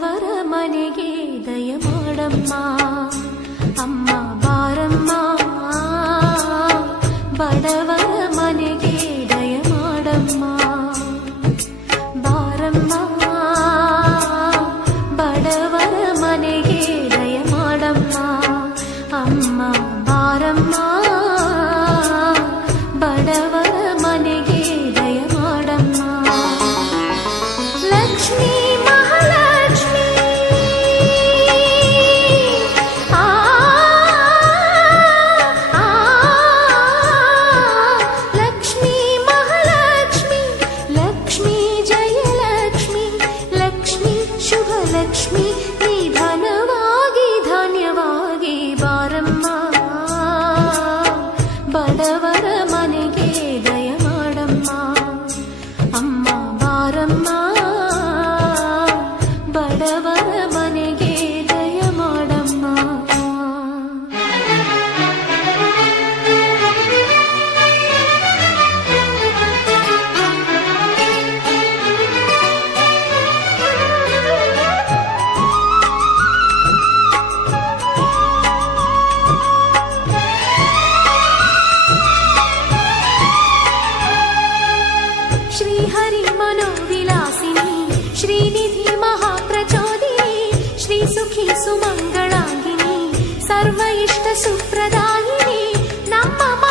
वर मनेगे दयमाडम्मा अम्मा बारम्मा बर मनेगे दयमाडम्मा बारम्मा ಬಡವರ ಮನೆಗೆ ದಯ ಮಾಡಮ್ಮ ಅಮ್ಮ ಬಾರಮ್ಮ ಬಡವರ प्रचोदिनी श्री सुखी सुमंगलागिनी सर्मयिष्ट सुप्रदाईनी नम्मामागिनी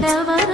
ಮಾಡವರ